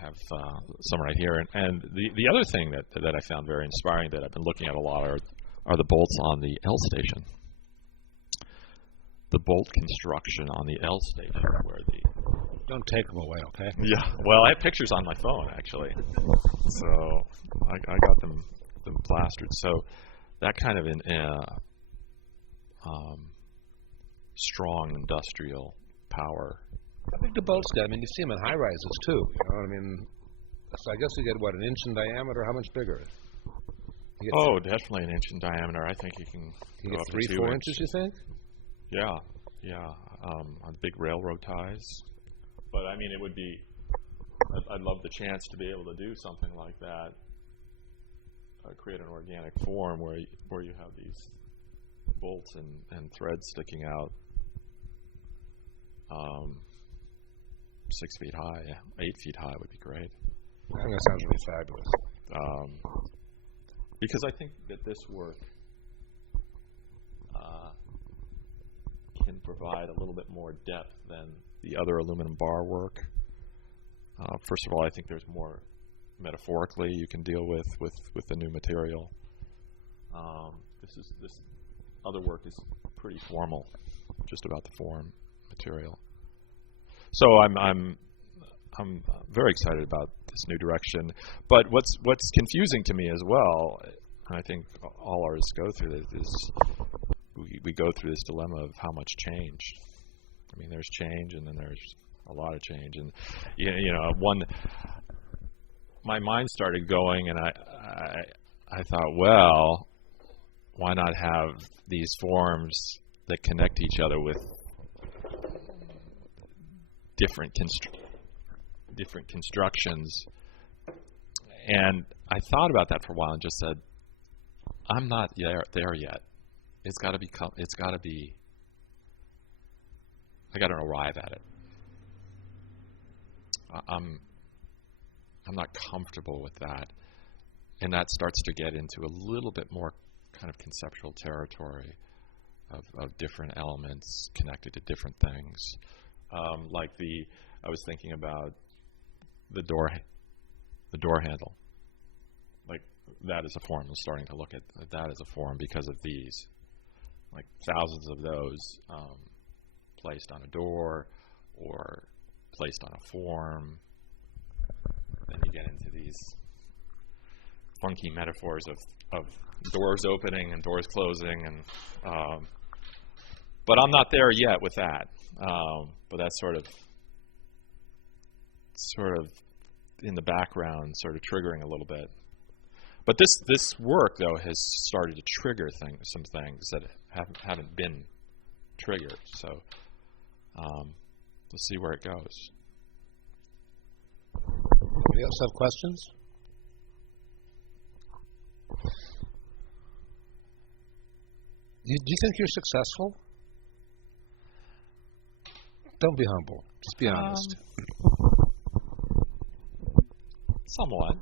have some right here, and the other thing that I found very inspiring that I've been looking at a lot are the bolts on the L station. The bolt construction on the L station, where don't take them away, okay? Yeah. Well, I have pictures on my phone actually, so I got them plastered. So that kind of strong industrial power. How big do bolts get? You see them in high-rises, too. So I guess you get, an inch in diameter? How much bigger? Definitely an inch in diameter. I think you can go up to 3-4 inches, you think? Yeah. On big railroad ties. But, it would be... I'd love the chance to be able to do something like that. Create an organic form where you have these bolts and threads sticking out 6 feet high, 8 feet high would be great. I think that sounds really fabulous. Because I think that this work can provide a little bit more depth than the other aluminum bar work. First of all, I think there's more metaphorically you can deal with the new material. This other work is pretty formal, just about the form material. So I'm very excited about this new direction. But what's confusing to me as well, and I think all artists go through this, is we go through this dilemma of how much change. There's change, and then there's a lot of change, and my mind started going, and I thought, well, why not have these forms that connect each other with different constructions? And I thought about that for a while and just said, I'm not there yet. it's got to be. I got to arrive at it. I'm not comfortable with that, and that starts to get into a little bit more kind of conceptual territory of different elements connected to different things. I was thinking about the door handle. Like, that is a form. I'm starting to look at that as a form because of these, like thousands of those placed on a door or placed on a form. Then you get into these funky metaphors of doors opening and doors closing, and but I'm not there yet with that. But that's sort of in the background, sort of triggering a little bit. But this work, though, has started to trigger some things that haven't been triggered. So let's see where it goes. Anybody else have questions? Do you think you're successful? Don't be humble. Just be honest. Somewhat.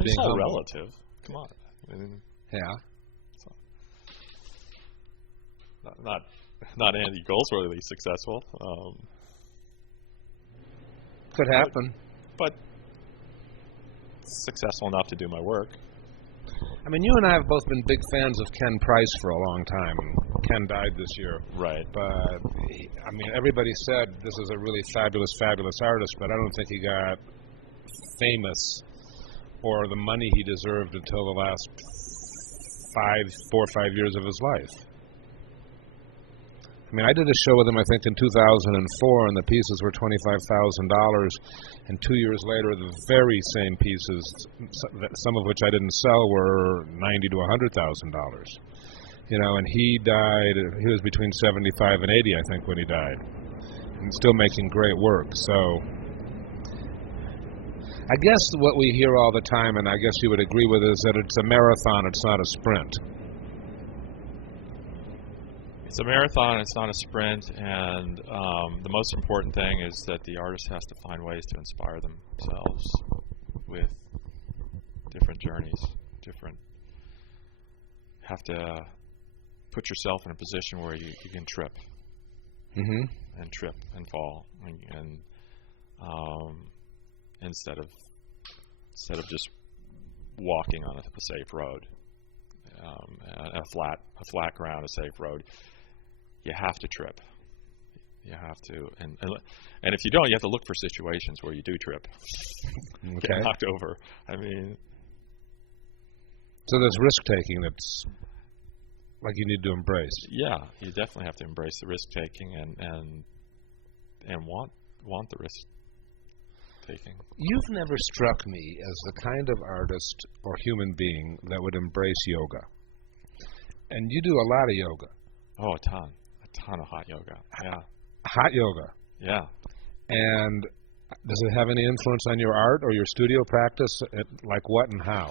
It's all relative. Come on. Yeah. Not Andy Goldsworthy successful. Could happen. But successful enough to do my work. I mean, you and I have both been big fans of Ken Price for a long time. Ken died this year. Right. But, everybody said this is a really fabulous, fabulous artist, but I don't think he got famous or the money he deserved until the last 4 or 5 years of his life. I did a show with him, I think, in 2004, and the pieces were $25,000. And 2 years later, the very same pieces, some of which I didn't sell, were $90,000 to $100,000. And he died. He was between 75 and 80, I think, when he died, and still making great work. So, I guess what we hear all the time, and I guess you would agree with, is that it's a marathon. It's not a sprint. It's a marathon, it's not a sprint, and the most important thing is that the artist has to find ways to inspire themselves with different journeys, have to put yourself in a position where you can trip, and trip and fall, and instead of just walking on a safe road, a flat ground, a safe road. You have to trip. You have to, and if you don't, you have to look for situations where you do trip, get knocked over. So there's risk taking that's like you need to embrace. Yeah, you definitely have to embrace the risk taking and want the risk taking. You've never struck me as the kind of artist or human being that would embrace yoga, and you do a lot of yoga. Oh, a ton of hot yoga. Yeah. Hot yoga. Yeah. And does it have any influence on your art or your studio practice? Like what and how?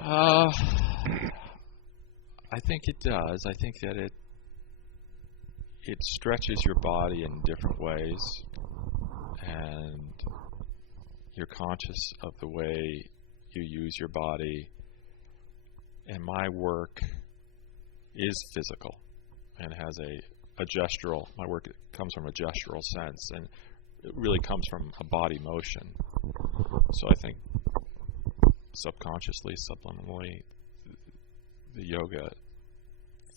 I think it does. I think that it stretches your body in different ways, and you're conscious of the way you use your body. And my work is physical and has a gestural, my work comes from a gestural sense, and it really comes from a body motion. So I think subconsciously, subliminally, the yoga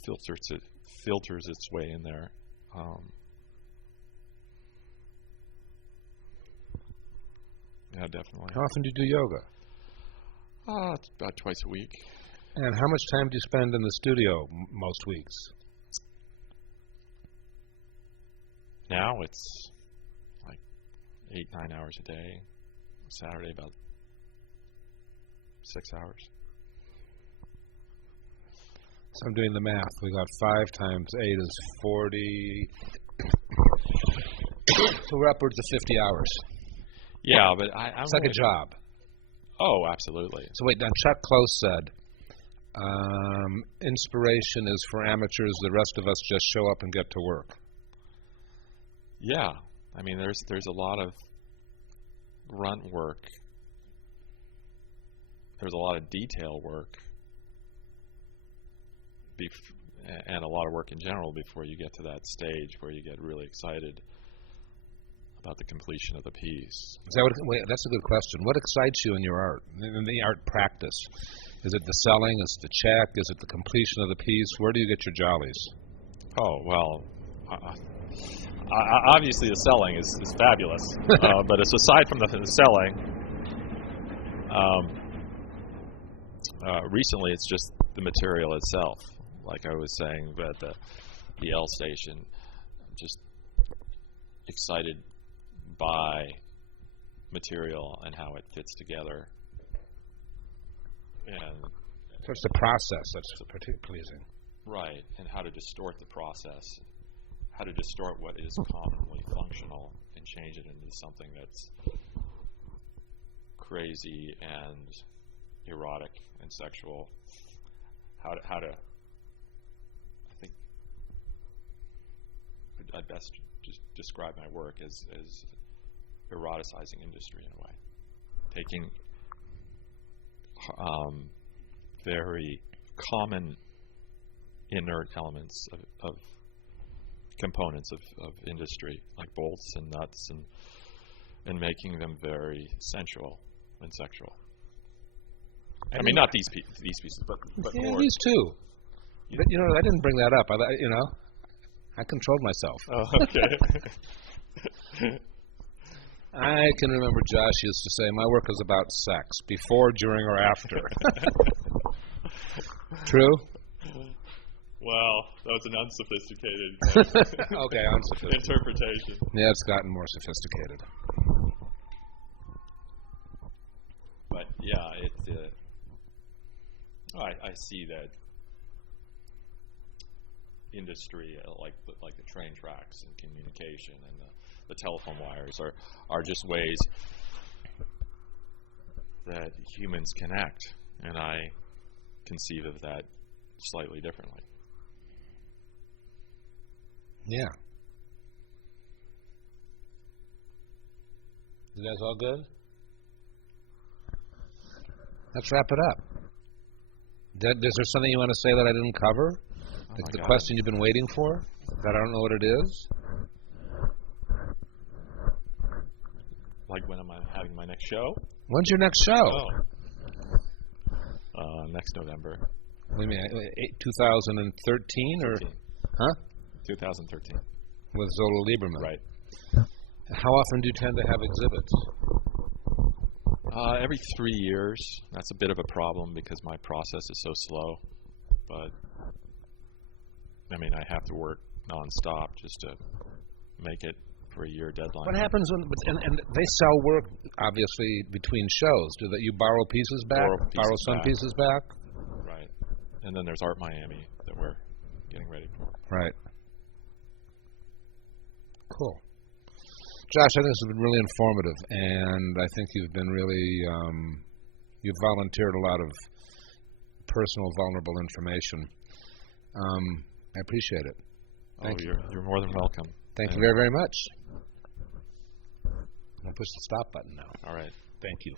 filters its way in there. Yeah, definitely. How often do you do yoga? It's about twice a week. And how much time do you spend in the studio most weeks? Now it's like 8-9 hours a day. Saturday about 6 hours. So I'm doing the math. We got 5 times 8 is 40. So we're upwards of 50 hours. Yeah, but it's like a job. Oh, absolutely. So wait, now Chuck Close said, inspiration is for amateurs, the rest of us just show up and get to work. Yeah, I mean, there's a lot of grunt work. There's a lot of detail work, and a lot of work in general before you get to that stage where you get really excited about the completion of the piece. Is that wait, that's a good question. What excites you in your art, in the art practice? Is it the selling? Is it the check? Is it the completion of the piece? Where do you get your jollies? Oh, well, obviously the selling is fabulous, but it's aside from the selling, recently it's just the material itself. Like I was saying at the L station, I'm just excited by material and how it fits together. And so it's the process that's particularly pleasing. Right, and how to distort the process, how to distort what is commonly functional and change it into something that's crazy and erotic and sexual. How to I think I'd best just describe my work as eroticizing industry in a way, taking very common inert elements of components of industry, like bolts and nuts, and making them very sensual and sexual. I mean, not these pieces, but yeah, more. These too. But, I didn't bring that up. I controlled myself. Oh, okay. I can remember Josh used to say, my work is about sex, before, during, or after. True? Well, that was an unsophisticated okay, unsophisticated interpretation. Yeah, it's gotten more sophisticated. But yeah, I see that industry, like the train tracks and communication and the telephone wires are just ways that humans connect, and I conceive of that slightly differently. Yeah. You guys all good? Let's wrap it up. Is there something you want to say that I didn't cover? The question you've been waiting for? That I don't know what it is? Like when am I having my next show? When's your next show? Next November. What do you mean, 2013 or? 13. Huh? 2013. With Zolla Lieberman. Right. How often do you tend to have exhibits? Every 3 years. That's a bit of a problem because my process is so slow. But, I mean, I have to work nonstop just to make it for a year deadline. What happens when, and they sell work, obviously, between shows? Do that you borrow pieces back? Borrow some pieces back? Right. And then there's Art Miami that we're getting ready for. Right. Cool. Josh, I think this has been really informative, and I think you've been really, you've volunteered a lot of personal, vulnerable information. I appreciate it. Thank you. You're more than welcome. Thank you very, very much. I'll push the stop button now. All right. Thank you.